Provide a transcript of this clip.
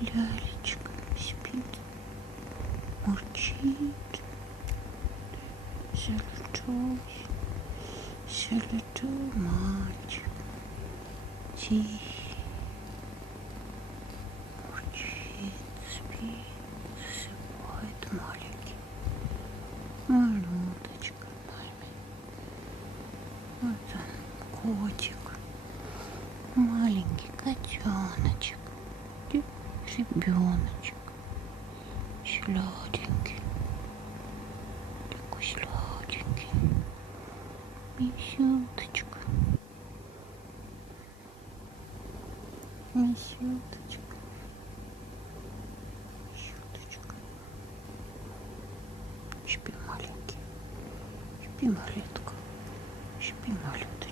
Лялечка спит, мурчит. Золотой мальчик, тихий, мурчит, спит, засыпает маленький. Малюточка маме. Вот он, котик, маленький котеночек, ребеночек, сладенький, такой сладенький, мисюточка, мисюточка, мисюточка. Спи, маленький, спи, малютка, спи, малюточка.